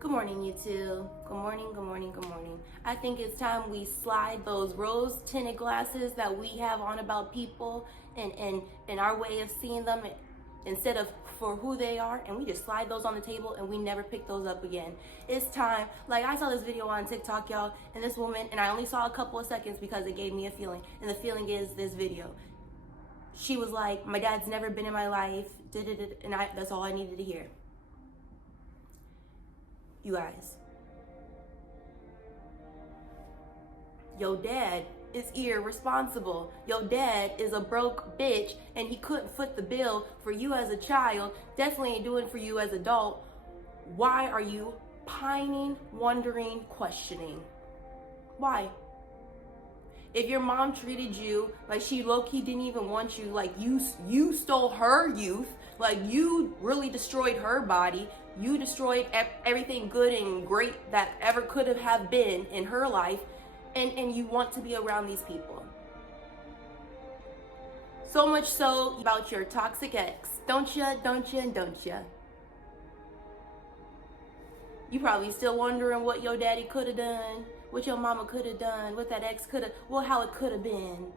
Good morning, YouTube. Good morning, good morning, good morning. I think it's time we slide those rose tinted glasses that we have on about people and our way of seeing them instead of for who they are, and we just slide those on the table and we never pick those up again. It's time. Like, I saw this video on TikTok, y'all, and this woman, and I only saw a couple of seconds because it gave me a feeling, and the feeling is this video. She was like, my dad's never been in my life, and that's all I needed to hear. You guys, your dad is irresponsible. Your dad is a broke bitch and he couldn't foot the bill for you as a child, definitely ain't doing for you as an adult. Why are you pining, wondering, questioning? Why? If your mom treated you like she low-key didn't even want you, like you stole her youth, like you really destroyed her body, you destroyed everything good and great that ever could have been in her life, and you want to be around these people. So much so about your toxic ex. Don't ya, don't ya, don't ya? You probably still wondering what your daddy could have done, what your mama could have done, what that ex could have, well, how it could have been.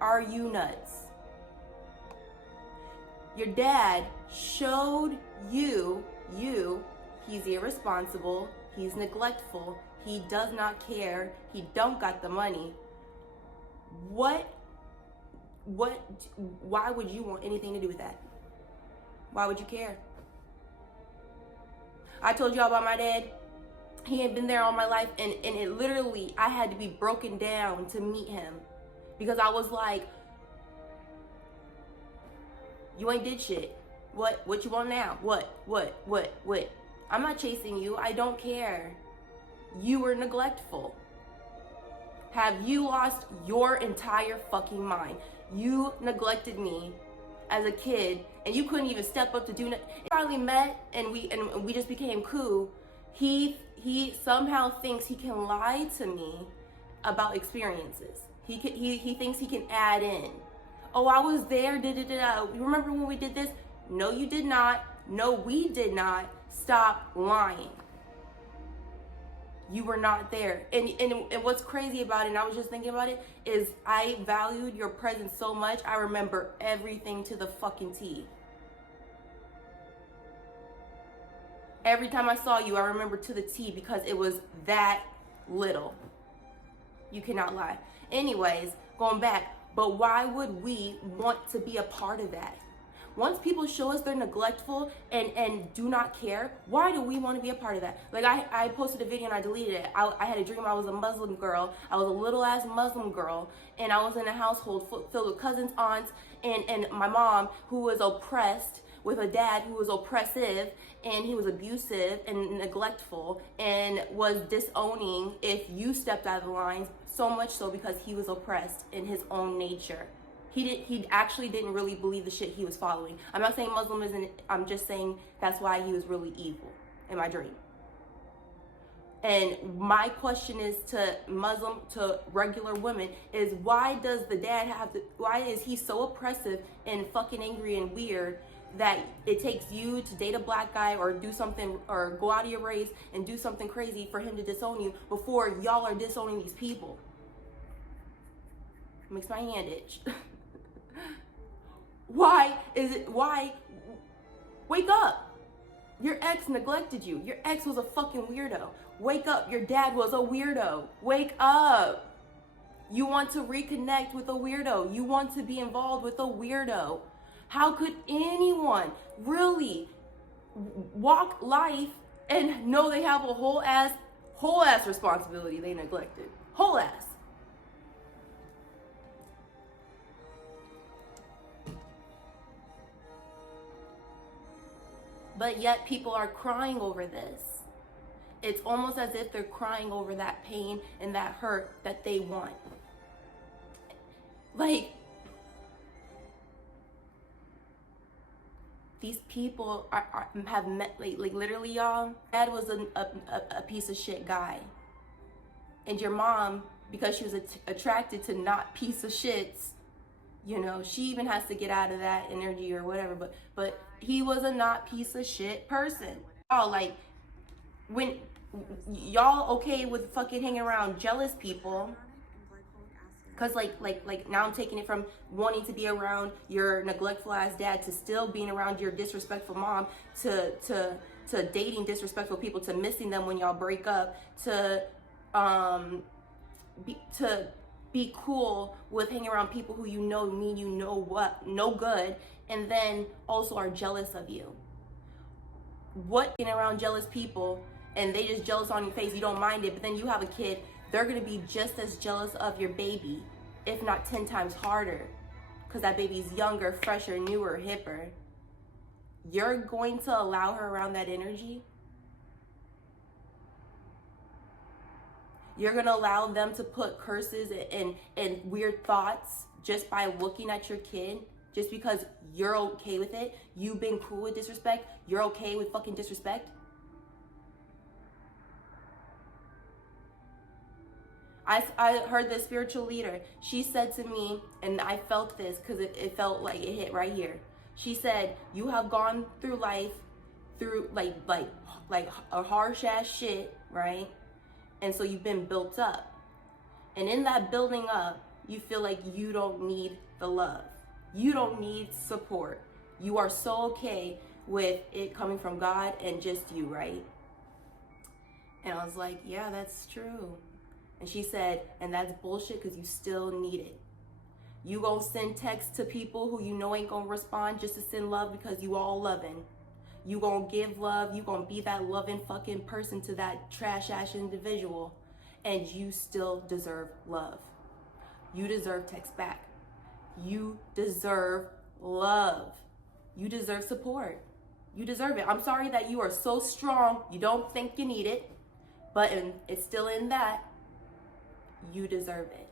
Are you nuts? Your dad showed you, he's irresponsible, he's neglectful, he does not care, he don't got the money. Why would you want anything to do with that? Why would you care? I told y'all about my dad. He ain't been there all my life, and it literally, I had to be broken down to meet him, because I was like, you ain't did shit. What you want now? What? I'm not chasing you. I don't care. You were neglectful. Have you lost your entire fucking mind? You neglected me as a kid, and you couldn't even step up to do nothing. We finally met, and we just became cool. He somehow thinks he can lie to me about experiences. He thinks he can add in. Oh, I was there. You remember when we did this? No, you did not. No, we did not. Stop lying. You were not there. And what's crazy about it, and I was just thinking about it, is I valued your presence so much. I remember everything to the fucking T. Every time I saw you, I remember to the T, because it was that little. You cannot lie. Anyways, going back, but why would we want to be a part of that? Once people show us they're neglectful and do not care, why do we want to be a part of that? Like, I posted a video and I deleted it. I had a dream I was a Muslim girl. I was a little ass Muslim girl, and I was in a household filled with cousins, aunts, and my mom, who was oppressed, with a dad who was oppressive, and he was abusive and neglectful and was disowning if you stepped out of the lines, so much so because he was oppressed in his own nature. He actually didn't really believe the shit he was following. I'm not saying Muslim isn't, I'm just saying that's why he was really evil in my dream. And my question is to regular women is, why does the dad why is he so oppressive and fucking angry and weird that it takes you to date a black guy or do something, or go out of your race and do something crazy for him to disown you before y'all are disowning these people? Makes my hand itch. Why? Wake up. Your ex neglected you. Your ex was a fucking weirdo. Wake up. Your dad was a weirdo. Wake up. You want to reconnect with a weirdo. You want to be involved with a weirdo. How could anyone really walk life and know they have a whole ass responsibility they neglected? Whole ass. But yet people are crying over this. It's almost as if they're crying over that pain and that hurt that they want. Like, these people have met, like literally, y'all. Dad was a piece of shit guy. And your mom, because she was attracted to not piece of shits, you know, she even has to get out of that energy or whatever, but he was a not piece of shit person. Oh, like, when y'all okay with fucking hanging around jealous people, because like now I'm taking it from wanting to be around your neglectful ass dad to still being around your disrespectful mom to dating disrespectful people, to missing them when y'all break up, to be cool with hanging around people who you know mean you know what, no good, and then also are jealous of you. What, being around jealous people and they just jealous on your face, you don't mind it, but then you have a kid, they're gonna be just as jealous of your baby, if not 10 times harder, because that baby's younger, fresher, newer, hipper. You're going to allow her around that energy? You're gonna allow them to put curses and weird thoughts just by looking at your kid, just because you're okay with it? You've been cool with disrespect? You're okay with fucking disrespect? I heard the spiritual leader. She said to me, and I felt this because it felt like it hit right here. She said, you have gone through life through like a harsh ass shit, right? And so you've been built up. And in that building up, you feel like you don't need the love. You don't need support. You are so okay with it coming from God and just you, right? And I was like, yeah, that's true. And she said, and that's bullshit because you still need it. You gonna send texts to people who you know ain't gonna respond just to send love because you all loving. You gonna give love, you gonna be that loving fucking person to that trash ass individual, and you still deserve love. You deserve text back. You deserve love. You deserve support. You deserve it. I'm sorry that you are so strong, you don't think you need it, but it's still in that. You deserve it.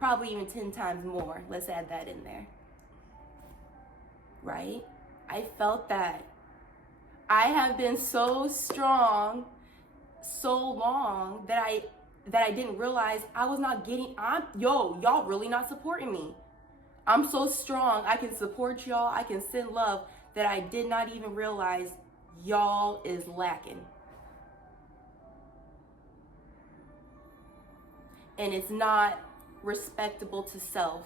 Probably even 10 times more. Let's add that in there. Right? I felt that. I have been so strong so long that I didn't realize I was not getting, y'all really not supporting me. I'm so strong, I can support y'all, I can send love, that I did not even realize y'all is lacking. And it's not respectable to self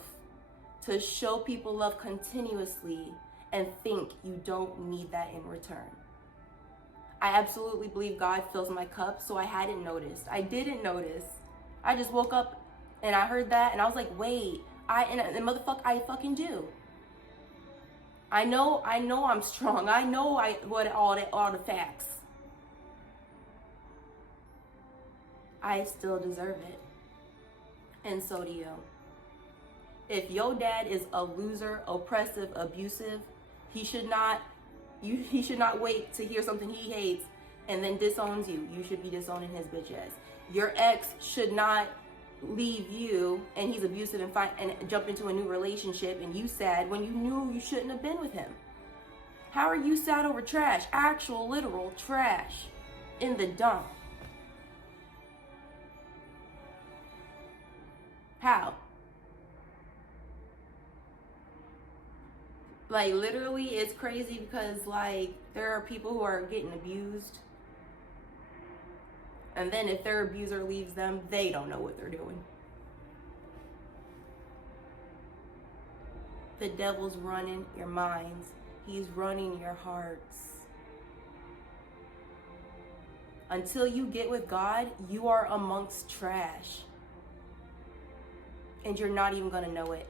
to show people love continuously and think you don't need that in return. I absolutely believe God fills my cup, so I hadn't noticed. I didn't notice. I just woke up and I heard that and I was like, wait, and motherfucker, I fucking do. I know I'm strong. I know all the facts. I still deserve it. And so do you. If your dad is a loser, oppressive, abusive, he should not wait to hear something he hates and then disowns you. You should be disowning his bitch ass. Your ex should not leave you and he's abusive and jump into a new relationship and you sad when you knew you shouldn't have been with him. How are you sad over trash? Actual literal trash in the dump. How? Like, literally, it's crazy because, like, there are people who are getting abused. And then if their abuser leaves them, they don't know what they're doing. The devil's running your minds. He's running your hearts. Until you get with God, you are amongst trash. And you're not even gonna know it.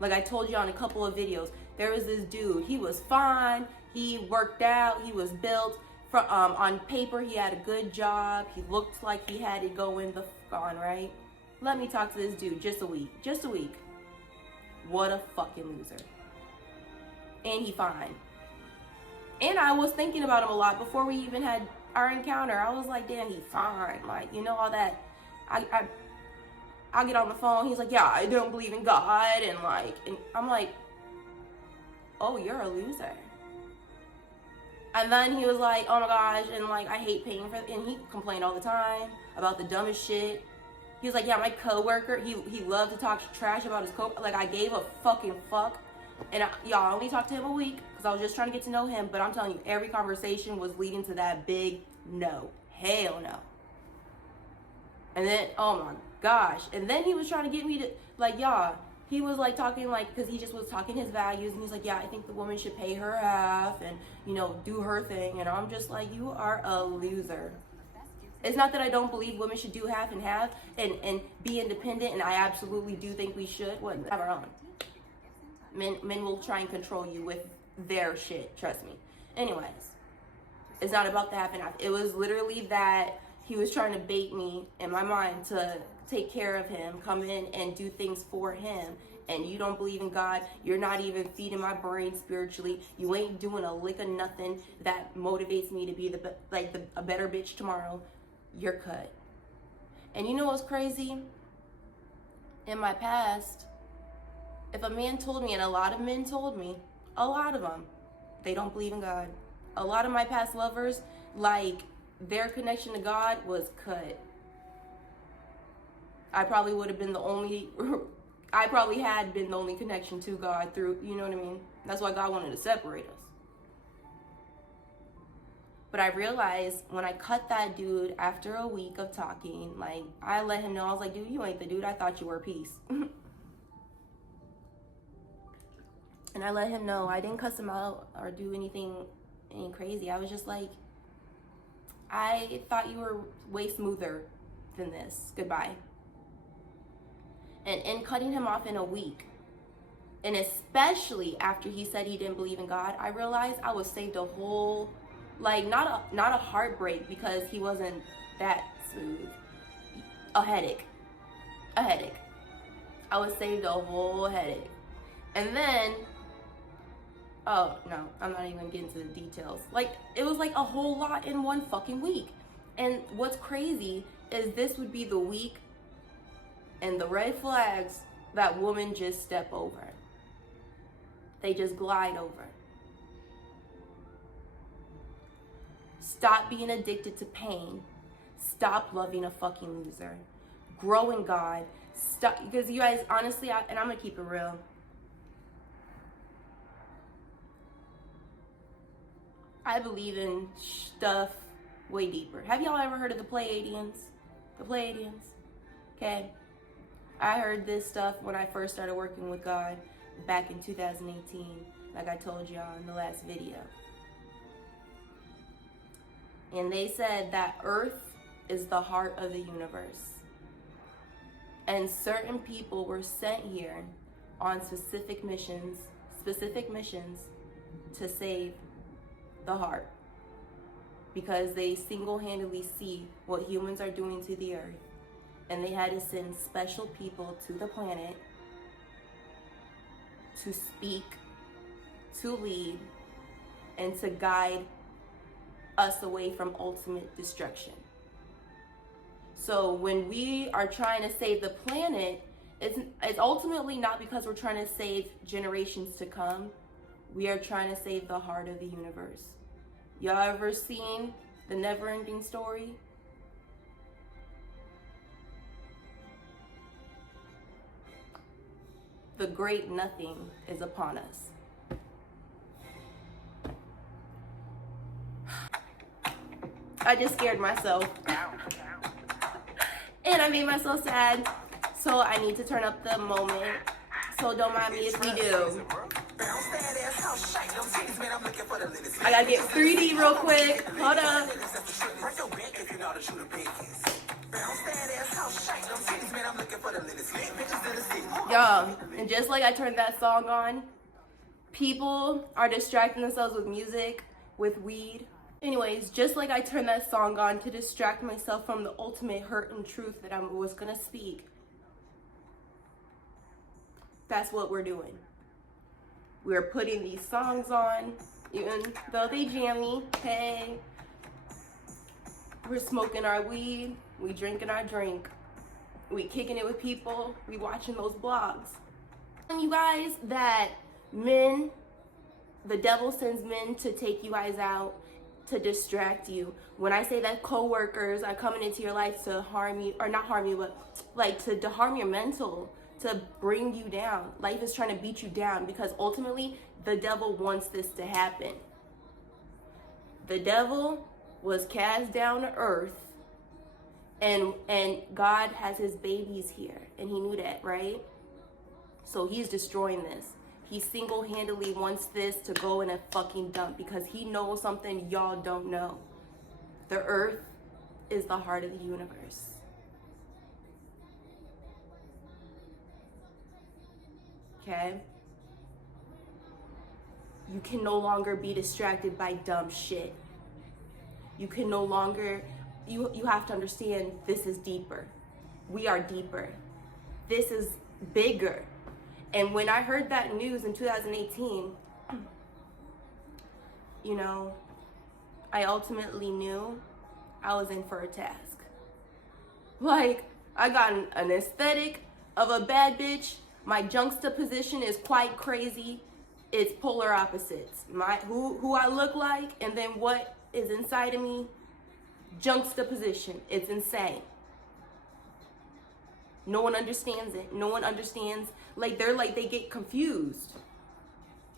Like I told you on a couple of videos, there was this dude, he was fine, he worked out, he was built, on paper he had a good job, he looked like he had it going the fuck on, right? Let me talk to this dude just a week. What a fucking loser. And he fine. And I was thinking about him a lot before we even had our encounter. I was like, damn, he fine. Like, you know, all that. I get on the phone, he's like, yeah, I don't believe in God, and I'm like, oh, you're a loser. And then he was like, oh my gosh, and like, I hate paying for it, and he complained all the time about the dumbest shit. He was like, yeah, my coworker, he loved to talk trash about his coworker. Like, I gave a fucking fuck And y'all, I only talked to him a week because I was just trying to get to know him. But I'm telling you, every conversation was leading to that big no. Hell no. And then, oh my gosh. And then he was trying to get me to, like, y'all, he was like talking, like, because he just was talking his values. And he's like, yeah, I think the woman should pay her half and, you know, do her thing. And I'm just like, you are a loser. It's not that I don't believe women should do half and half and be independent. And I absolutely do think we should. What? Have our own. Men will try and control you with their shit. Trust me. Anyways, it's not about the half and half. It was literally that he was trying to bait me in my mind to take care of him, come in and do things for him. And you don't believe in God. You're not even feeding my brain spiritually. You ain't doing a lick of nothing that motivates me to be a better bitch tomorrow. You're cut. And you know what's crazy? In my past, if a man told me, and a lot of men told me, a lot of them, they don't believe in God. A lot of my past lovers, like, their connection to God was cut. I probably would have been the only, I probably had been the only connection to God through, you know what I mean? That's why God wanted to separate us. But I realized when I cut that dude after a week of talking, like, I let him know, I was like, dude, you ain't the dude I thought you were, peace. And I let him know I didn't cuss him out or do anything crazy. I was just like, I thought you were way smoother than this. Goodbye. And in cutting him off in a week, and especially after he said he didn't believe in God, I realized I was saved a whole, like, not a heartbreak because he wasn't that smooth. A headache. I was saved a whole headache. And then, oh no, I'm not even getting to the details. Like, it was like a whole lot in one fucking week. And what's crazy is this would be the week and the red flags that women just step over. They just glide over. Stop being addicted to pain. Stop loving a fucking loser. Grow in God. Stop, because you guys, honestly, and I'm gonna keep it real. I believe in stuff way deeper. Have y'all ever heard of the Pleiadians? The Pleiadians? Okay. I heard this stuff when I first started working with God back in 2018, like I told y'all in the last video. And they said that Earth is the heart of the universe. And certain people were sent here on specific missions to save the heart. Because they single-handedly see what humans are doing to the earth. And they had to send special people to the planet to speak, to lead, and to guide us away from ultimate destruction. So when we are trying to save the planet, it's ultimately not because we're trying to save generations to come. We are trying to save the heart of the universe. Y'all ever seen The Never-Ending Story? The great nothing is upon us. I just scared myself. And I made myself sad. So I need to turn up the moment. So don't mind me if we do. I gotta get 3D real quick. Hold up. Y'all, and just like I turned that song on, people are distracting themselves with music, with weed. Anyways, just like I turned that song on to distract myself from the ultimate hurt and truth that I was gonna speak, that's what we're doing. We're putting these songs on, even though they jammy, hey. We're smoking our weed, we drinking our drink, we kicking it with people, we watching those blogs. And you guys, that men, the devil sends men to take you guys out, to distract you. When I say that coworkers are coming into your life to harm you, or not harm you, but like to harm your mental, to bring you down. Life is trying to beat you down because ultimately the devil wants this to happen. The devil was cast down to earth, and God has his babies here, and he knew that, right? So he's destroying this. He single-handedly wants this to go in a fucking dump because he knows something y'all don't know. The earth is the heart of the universe. Okay? You can no longer be distracted by dumb shit. You can no longer, you have to understand this is deeper. We are deeper. This is bigger. And when I heard that news in 2018, you know, I ultimately knew I was in for a task. Like, I got an aesthetic of a bad bitch. My juxtaposition is quite crazy. It's polar opposites. Who I look like and then what is inside of me, juxtaposition. It's insane. No one understands it. No one understands. Like, they get confused.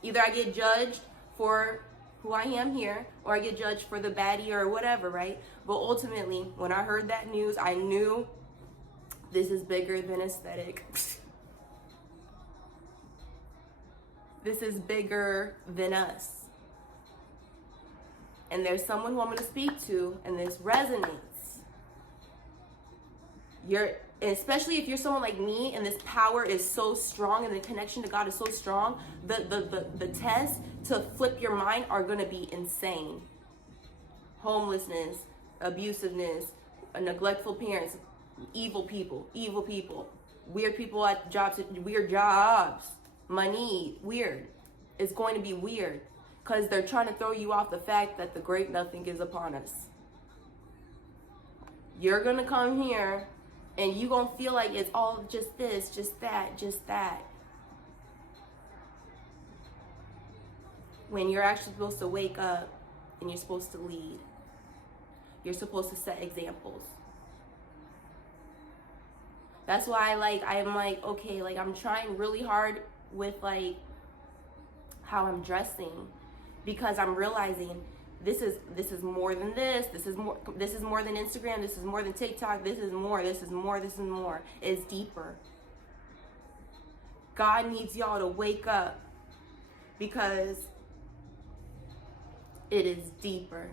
Either I get judged for who I am here, or I get judged for the baddie or whatever, right? But ultimately, when I heard that news, I knew this is bigger than aesthetic. This is bigger than us. And there's someone who I'm going to speak to, and this resonates. Especially if you're someone like me, and this power is so strong, and the connection to God is so strong, the tests to flip your mind are going to be insane. Homelessness, abusiveness, neglectful parents, evil people, weird people at jobs, weird jobs, money, weird. It's going to be weird. Because they're trying to throw you off the fact that the great nothing is upon us. You're going to come here and you're going to feel like it's all just this, just that, just that. When you're actually supposed to wake up and you're supposed to lead. You're supposed to set examples. That's why I'm like, okay, like I'm trying really hard with like how I'm dressing. Because I'm realizing this is more than this. This is more than Instagram. This is more than TikTok. This is more. It's deeper. God needs y'all to wake up because it is deeper.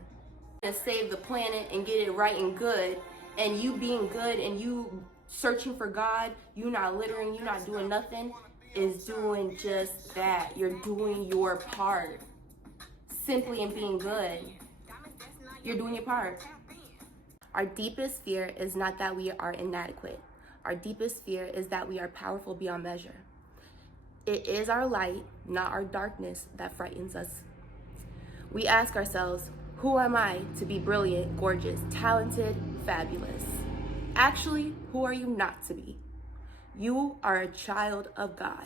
To save the planet and get it right and good, and you being good and you searching for God, you not littering, you not doing nothing, is doing just that. You're doing your part. Simply in being good, you're doing your part. Our deepest fear is not that we are inadequate. Our deepest fear is that we are powerful beyond measure. It is our light, not our darkness, that frightens us. We ask ourselves, who am I to be brilliant, gorgeous, talented, fabulous? Actually, who are you not to be? You are a child of God.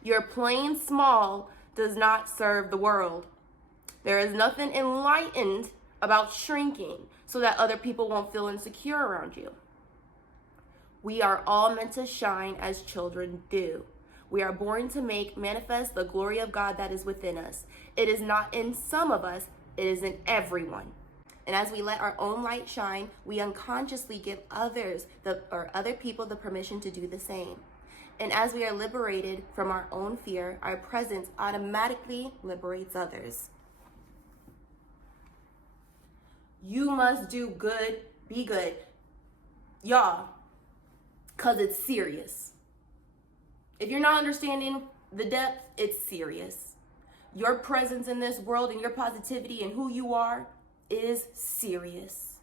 Your plain small does not serve the world. There is nothing enlightened about shrinking so that other people won't feel insecure around you. We are all meant to shine as children do. We are born to make manifest the glory of God that is within us. It is not in some of us, it is in everyone. And as we let our own light shine, we unconsciously give other people the permission to do the same. And as we are liberated from our own fear, our presence automatically liberates others. You must do good, be good. Y'all, because it's serious. If you're not understanding the depth, it's serious. Your presence in this world and your positivity and who you are is serious.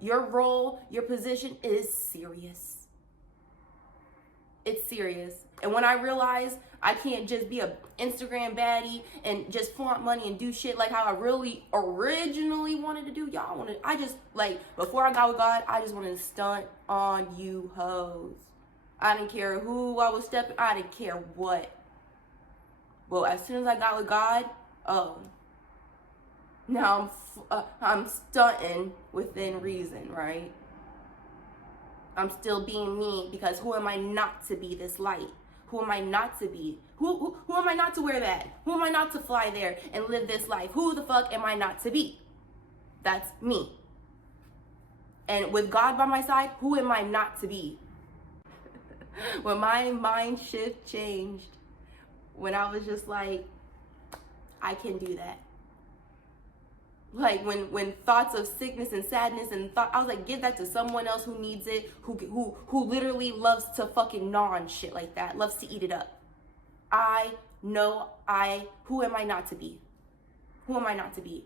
Your role, your position is serious. It's serious. And when I realized I can't just be a Instagram baddie and just flaunt money and do shit like how I really originally wanted to do, before I got with God, I just wanted to stunt on you hoes. I didn't care who I was stepping, I didn't care what. Well, as soon as I got with God, now I'm stunting within reason, right? I'm still being me, because who am I not to be this light? Who am I not to be? Who am I not to wear that? Who am I not to fly there and live this life? Who the fuck am I not to be? That's me. And with God by my side, who am I not to be? When my mind shift changed, when I was just like, I can do that. Like when thoughts of sickness and sadness and thought, I was like, give that to someone else who needs it, who literally loves to fucking gnaw on shit like that, loves to eat it up. Who am I not to be? Who am I not to be?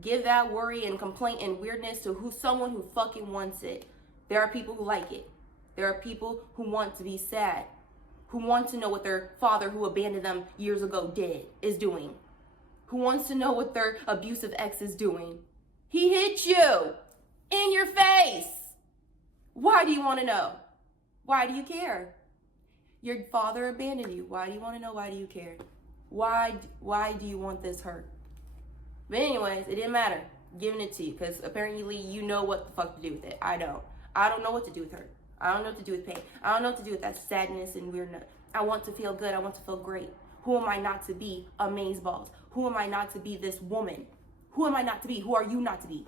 Give that worry and complaint and weirdness to someone who fucking wants it. There are people who like it. There are people who want to be sad, who want to know what their father who abandoned them years ago is doing, who wants to know what their abusive ex is doing. He hit you in your face. Why do you want to know? Why do you care? Your father abandoned you. Why do you want to know? Why do you care? Why do you want this hurt? But anyways, it didn't matter. Giving it to you, because apparently you know what the fuck to do with it. I don't. I don't know what to do with hurt. I don't know what to do with pain. I don't know what to do with that sadness and weirdness. I want to feel good. I want to feel great. Who am I not to be amazeballs? Who am I not to be this woman? Who am I not to be? Who are you not to be?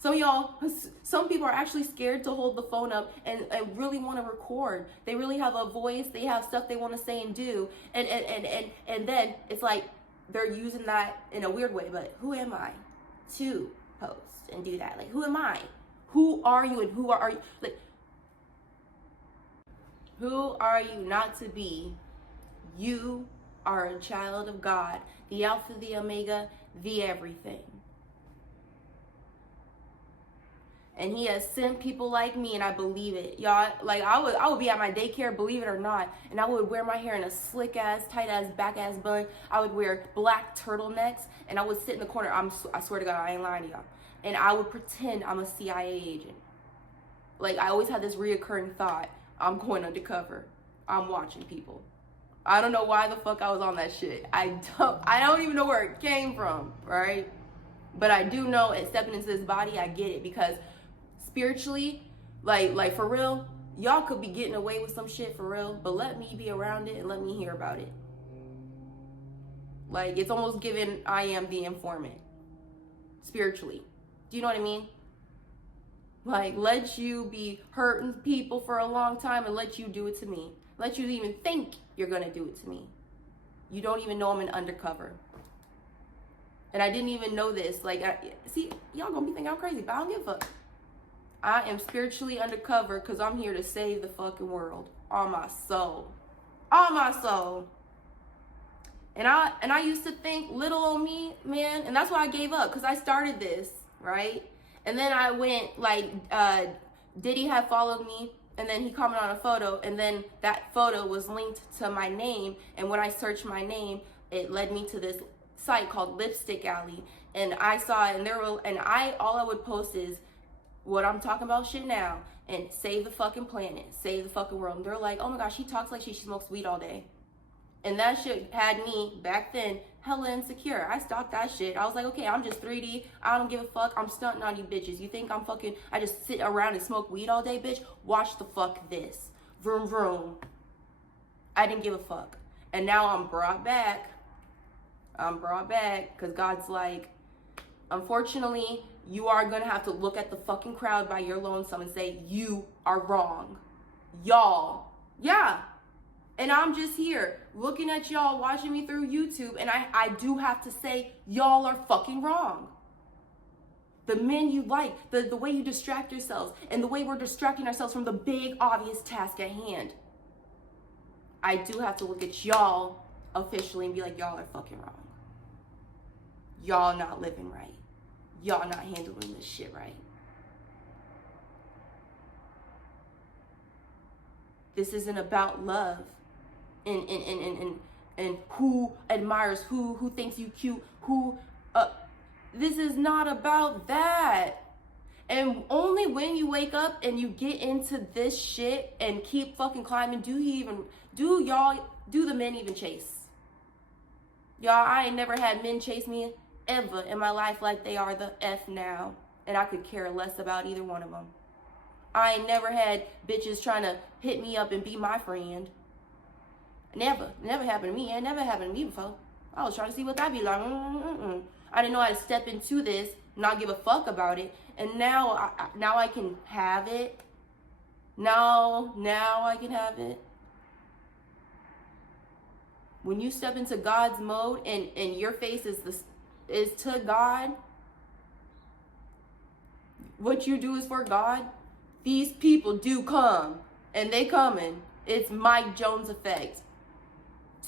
Some people are actually scared to hold the phone up and really want to record. They really have a voice. They have stuff they want to say and do. And then it's like they're using that in a weird way. But who am I to post and do that? Like, who am I? Who are you and who are you? Like, who are you not to be? You are a child of God, the Alpha, the Omega, the everything. And he has sent people like me, and I believe it. Y'all, like I would be at my daycare, believe it or not, and I would wear my hair in a slick ass, tight ass, back ass bun. I would wear black turtlenecks, and I would sit in the corner. I swear to God, I ain't lying to y'all. And I would pretend I'm a CIA agent. Like, I always had this reoccurring thought, I'm going undercover. I'm watching people. I don't know why the fuck I was on that shit. I don't even know where it came from, right? But I do know at stepping into this body, I get it, because spiritually, like for real, y'all could be getting away with some shit for real, but let me be around it and let me hear about it. Like, it's almost given I am the informant spiritually. Do you know what I mean? Like, let you be hurting people for a long time and let you do it to me. Let you even think you're gonna do it to me. You don't even know I'm an undercover. And I didn't even know this. Like, see, y'all gonna be thinking I'm crazy, but I don't give a fuck. I am spiritually undercover because I'm here to save the fucking world. On my soul. On my soul. And I used to think little old me, man, and that's why I gave up, because I started this, right? And then I went, like, Diddy had followed me, and then he commented on a photo, and then that photo was linked to my name, and when I searched my name, it led me to this site called Lipstick Alley, and I saw it, and all I would post is what I'm talking about shit now, and save the fucking planet, save the fucking world. And they're like, oh my gosh, she talks like she smokes weed all day. And that shit had me, back then, hella insecure. I stalked that shit. I was like, okay, I'm just 3D. I don't give a fuck. I'm stunting on you bitches. You think I just sit around and smoke weed all day, bitch? Watch the fuck this. Vroom, vroom. I didn't give a fuck. And now I'm brought back. Because God's like, unfortunately, you are going to have to look at the fucking crowd by your lonesome and say, you are wrong. Y'all. Yeah. And I'm just here looking at y'all, watching me through YouTube, and I do have to say, y'all are fucking wrong. The men you like, the way you distract yourselves, and the way we're distracting ourselves from the big, obvious task at hand. I do have to look at y'all officially and be like, y'all are fucking wrong. Y'all not living right. Y'all not handling this shit right. This isn't about love. And who admires who thinks you cute, this is not about that. And only when you wake up and you get into this shit and keep fucking climbing, do the men even chase? Y'all, I ain't never had men chase me ever in my life like they are the F now. And I could care less about either one of them. I ain't never had bitches trying to hit me up and be my friend. Never happened to me. It never happened to me before. I was trying to see what that be like. I didn't know how to step into this, not give a fuck about it, and now I can have it. Now I can have it. When you step into God's mode and your face is to God, what you do is for God, these people do come, and they coming. It's Mike Jones effect.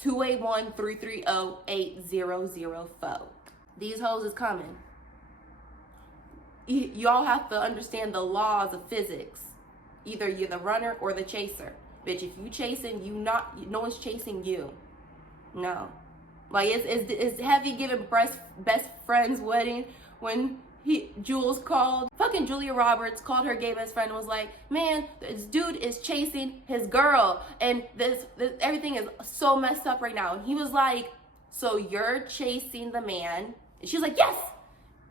281-330-8004. These hoes is coming. Y'all have to understand the laws of physics. Either you're the runner or the chaser. Bitch, if you chasing, no one's chasing you. No. Like, it's heavy giving best friend's wedding when Jules called. Fucking Julia Roberts called her gay best friend and was like, man, this dude is chasing his girl. And this everything is so messed up right now. And he was like, so you're chasing the man? And she was like, yes.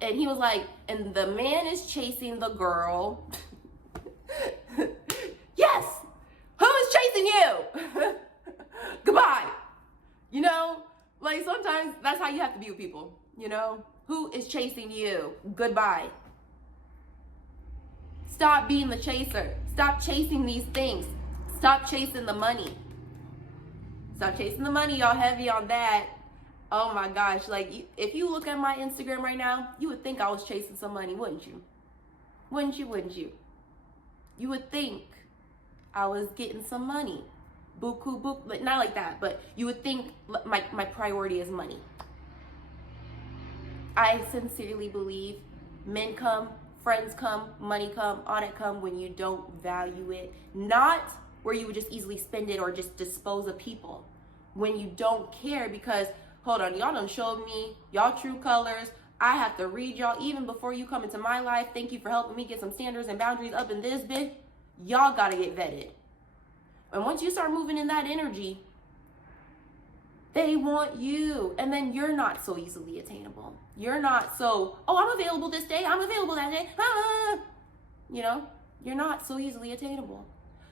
And he was like, and the man is chasing the girl. Yes. Who is chasing you? Goodbye. You know, like sometimes that's how you have to be with people, you know? Who is chasing you? Goodbye. Stop being the chaser. Stop chasing these things. Stop chasing the money. Stop chasing the money, y'all heavy on that. Oh my gosh, like if you look at my Instagram right now, you would think I was chasing some money, wouldn't you? Wouldn't you? You would think I was getting some money. Buku, but not like that, but you would think my priority is money. I sincerely believe men come, friends come, money come, all that come when you don't value it. Not where you would just easily spend it or just dispose of people. When you don't care because, hold on, y'all done showed me y'all true colors. I have to read y'all even before you come into my life. Thank you for helping me get some standards and boundaries up in this bit. Y'all gotta get vetted. And once you start moving in that energy, they want you. And then you're not so easily attainable. You're not so, oh, I'm available this day. I'm available that day. You know, you're not so easily attainable.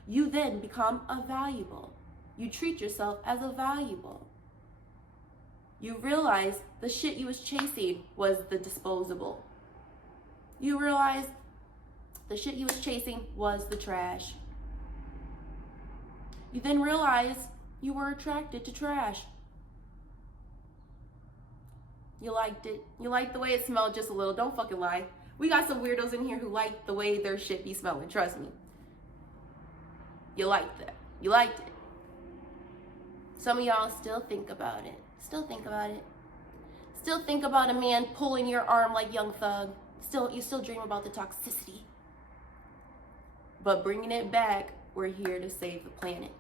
You then become a valuable. You treat yourself as a valuable. You realize the shit you was chasing was the disposable. You realize the shit you was chasing was the trash. You then realize you were attracted to trash. You liked it. You liked the way it smelled just a little. Don't fucking lie. We got some weirdos in here who like the way their shit be smelling. Trust me. You liked that. You liked it. Some of y'all still think about it. Still think about it. Still think about a man pulling your arm like Young Thug. You still dream about the toxicity. But bringing it back, we're here to save the planet.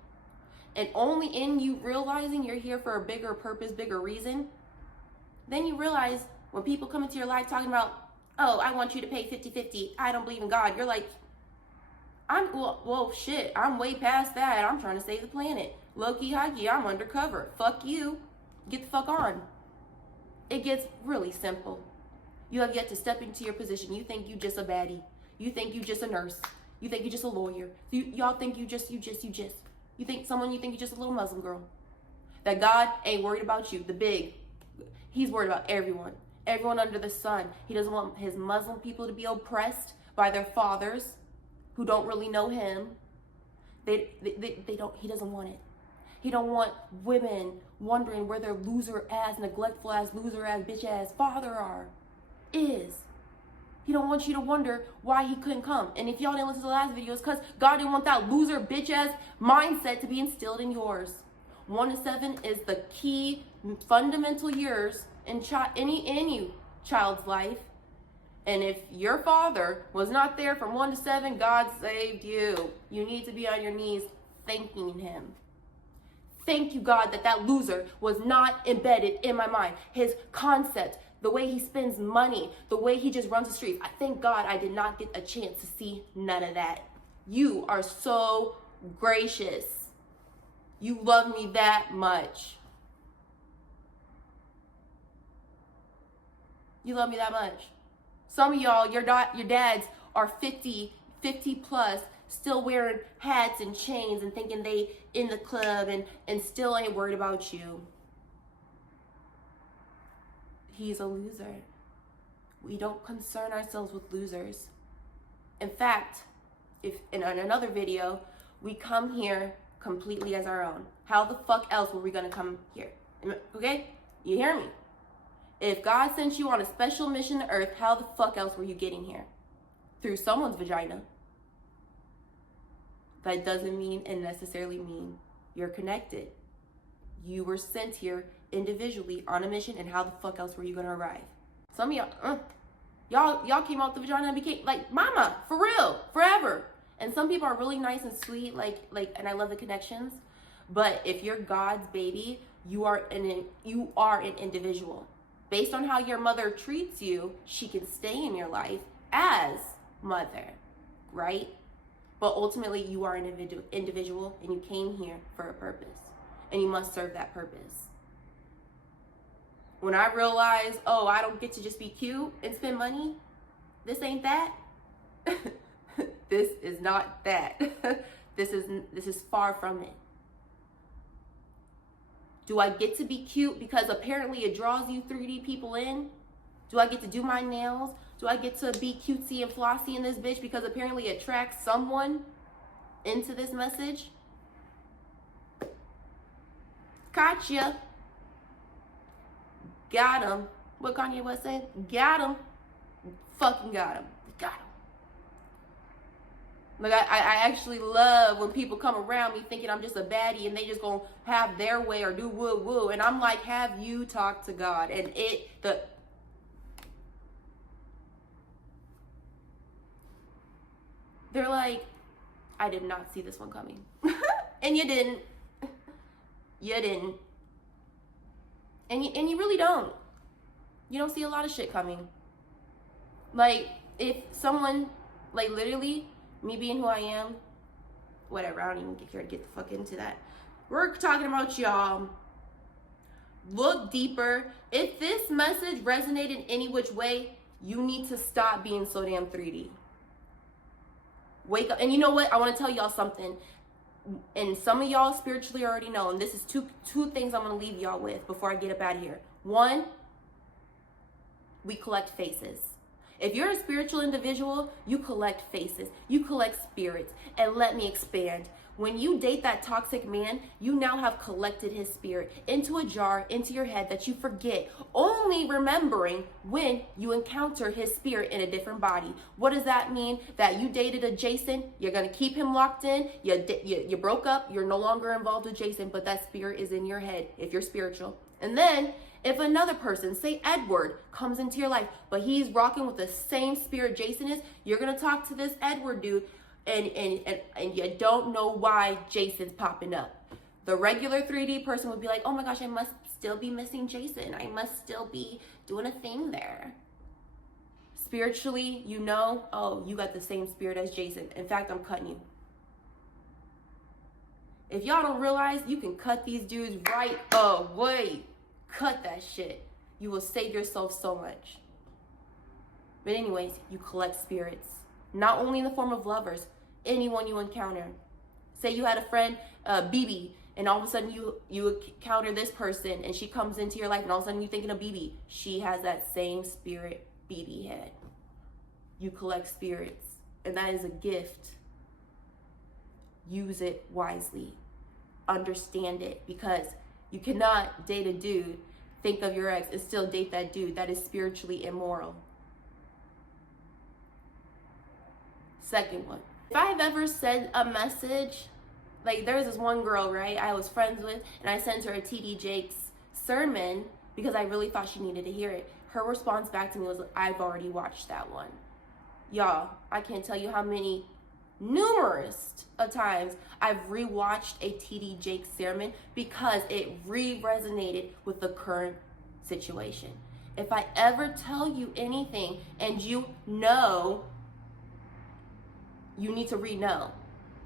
And only in you realizing you're here for a bigger purpose, bigger reason, then you realize when people come into your life talking about, oh, I want you to pay 50-50. I don't believe in God. You're like, well, shit, I'm way past that. I'm trying to save the planet. Low-key, high-key, I'm undercover. Fuck you. Get the fuck on. It gets really simple. You have yet to step into your position. You think you just a baddie. You think you just a nurse. You think you just a lawyer. Y'all think you just. You think you think you just a little Muslim girl. That God ain't worried about you, the big. He's worried about everyone. Everyone under the sun. He doesn't want his Muslim people to be oppressed by their fathers who don't really know him. He doesn't want it. He don't want women wondering where their loser ass, neglectful ass, loser ass, bitch ass father is. He don't want you to wonder why he couldn't come. And if y'all didn't listen to the last video, it's because God didn't want that loser bitch ass mindset to be instilled in yours. 1 to 7 is the key fundamental years in any child's life. And if your father was not there from 1 to 7, God saved you. You need to be on your knees thanking him. Thank you, God, that loser was not embedded in my mind. His concept, the way he spends money, the way he just runs the streets. I thank God I did not get a chance to see none of that. You are so gracious. You love me that much. You love me that much. Some of y'all, your dads are 50 50 plus, still wearing hats and chains and thinking they in the club and still ain't worried about you. He's a loser. We don't concern ourselves with losers. In fact, if in another video, we come here completely as our own. How the fuck else were we gonna come here? Okay? You hear me? If God sent you on a special mission to earth, how the fuck else were you getting here? Through someone's vagina. That doesn't mean and necessarily mean you're connected. You were sent here individually on a mission, and how the fuck else were you gonna arrive? Some of y'all came out the vagina and became like mama, for real, forever. And some people are really nice and sweet, and I love the connections. But if you're God's baby, you are an individual. Based on how your mother treats you, she can stay in your life as mother, right? But ultimately, you are an individual, and you came here for a purpose, and you must serve that purpose. When I realized, oh, I don't get to just be cute and spend money, this ain't that. This is not that. This is far from it. Do I get to be cute because apparently it draws you 3D people in? Do I get to do my nails? Do I get to be cutesy and flossy in this bitch because apparently it attracts someone into this message? Gotcha. Got him. What Kanye West said? Got him. Fucking got him. Got him. Like, I actually love when people come around me thinking I'm just a baddie and they just gonna have their way or do woo woo. And I'm like, have you talked to God? And they're like, I did not see this one coming. And you didn't. You didn't. And you really don't. You don't see a lot of shit coming. Like, if someone, like, literally, me being who I am, whatever, I don't even care to get the fuck into that. We're talking about y'all. Look deeper. If this message resonated any which way, you need to stop being so damn 3D. Wake up. And you know what? I want to tell y'all something. And some of y'all spiritually already know. And this is two things I'm going to leave y'all with before I get up out of here. One, we collect faces. If you're a spiritual individual, you collect faces, you collect spirits. And let me expand. When you date that toxic man, you now have collected his spirit into a jar, into your head that you forget, only remembering when you encounter his spirit in a different body. What does that mean? That you dated a Jason, you're going to keep him locked in, you broke up, you're no longer involved with Jason, but that spirit is in your head if you're spiritual. And then if another person, say Edward, comes into your life, but he's rocking with the same spirit Jason is, you're going to talk to this Edward dude, and you don't know why Jason's popping up. The regular 3D person would be like, oh my gosh, I must still be missing Jason. I must still be doing a thing there. Spiritually, you know, oh, you got the same spirit as Jason. In fact, I'm cutting you. If y'all don't realize, you can cut these dudes right away. Cut that shit. You will save yourself so much. But anyways, you collect spirits. Not only in the form of lovers, anyone you encounter. Say you had a friend, BB, and all of a sudden you encounter this person and she comes into your life and all of a sudden you're thinking of BB. She has that same spirit BB had. You collect spirits, and that is a gift. Use it wisely. Understand it, because you cannot date a dude, think of your ex, and still date that dude. That is spiritually immoral. Second one. If I've ever sent a message, like there was this one girl, right, I was friends with, and I sent her a TD Jakes sermon because I really thought she needed to hear it. Her response back to me was, I've already watched that one. Y'all, I can't tell you how many numerous of times I've rewatched a TD Jakes sermon because it re-resonated with the current situation. If I ever tell you anything and you know, you need to re-know,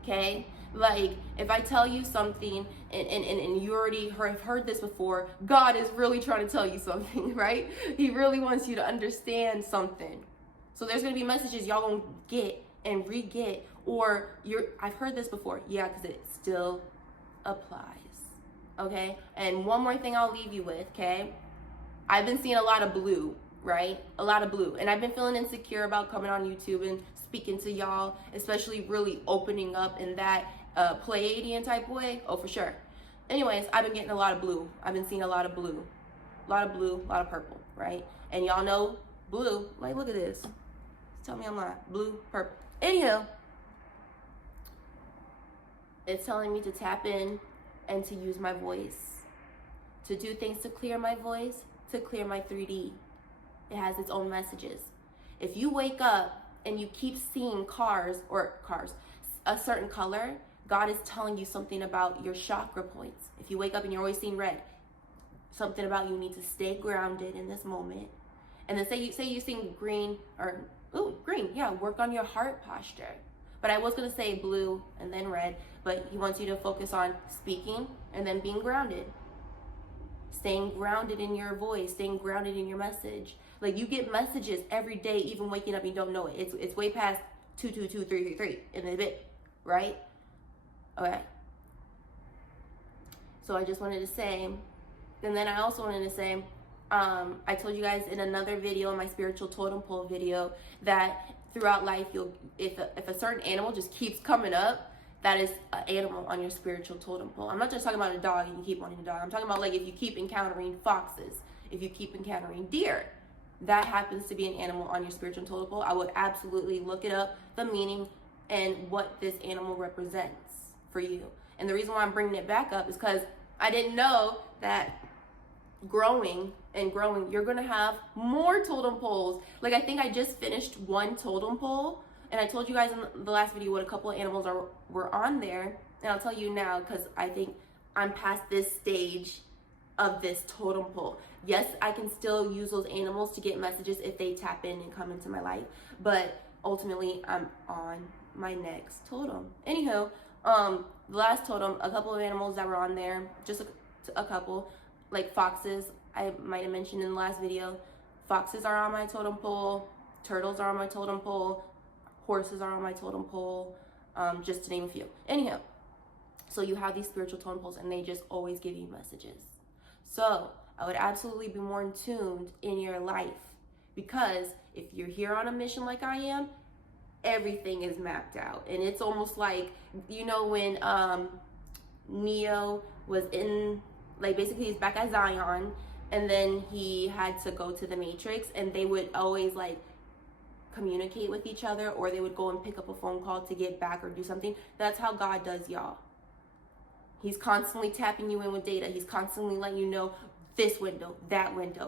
okay? Like, if I tell you something and you already have heard this before, God is really trying to tell you something, right? He really wants you to understand something. So there's going to be messages y'all gonna get and re-get, or I've heard this before, yeah, because it still applies, okay? And one more thing I'll leave you with, okay? I've been seeing a lot of blue, right? A lot of blue. And I've been feeling insecure about coming on YouTube and speaking to y'all, especially really opening up in that Pleiadian type way. Oh, for sure. Anyways, I've been getting a lot of blue. I've been seeing a lot of blue. A lot of blue, a lot of purple, right? And y'all know blue. Like, look at this. Tell me I'm lying. Blue, purple. Anyhow, it's telling me to tap in and to use my voice. To do things to clear my voice, to clear my 3D. It has its own messages. If you wake up and you keep seeing cars, a certain color, God is telling you something about your chakra points. If you wake up and you're always seeing red, something about you need to stay grounded in this moment. And then say you seeing green, or green, yeah, work on your heart posture. But I was gonna say blue and then red, but he wants you to focus on speaking and then being grounded. Staying grounded in your voice, staying grounded in your message. Like, you get messages every day, even waking up and you don't know it. It's way past 222-333 in a bit, right? Okay. So I just wanted to say, and then I also wanted to say, I told you guys in another video, in my spiritual totem pole video, that throughout life, if a certain animal just keeps coming up, that is an animal on your spiritual totem pole. I'm not just talking about a dog and you keep wanting a dog. I'm talking about, like, if you keep encountering foxes, if you keep encountering deer, that happens to be an animal on your spiritual totem pole. I would absolutely look it up, the meaning and what this animal represents for you. And the reason why I'm bringing it back up is because I didn't know that growing, you're gonna have more totem poles. Like, I think I just finished one totem pole, and I told you guys in the last video what a couple of animals were on there, and I'll tell you now because I think I'm past this stage of this totem pole. Yes, I can still use those animals to get messages if they tap in and come into my life, but ultimately I'm on my next totem. Anyhow, the last totem, a couple of animals that were on there, just a couple, like foxes, I might have mentioned in the last video. Foxes are on my totem pole, turtles are on my totem pole, horses are on my totem pole, just to name a few. Anyhow, so you have these spiritual totem poles and they just always give you messages. So I would absolutely be more in tuned in your life, because if you're here on a mission like I am, everything is mapped out. And it's almost like, you know, when Neo was in, like, basically he's back at Zion, and then he had to go to the Matrix, and they would always, like, communicate with each other, or they would go and pick up a phone call to get back or do something. That's how God does y'all. He's constantly tapping you in with data. He's constantly letting you know this window, that window.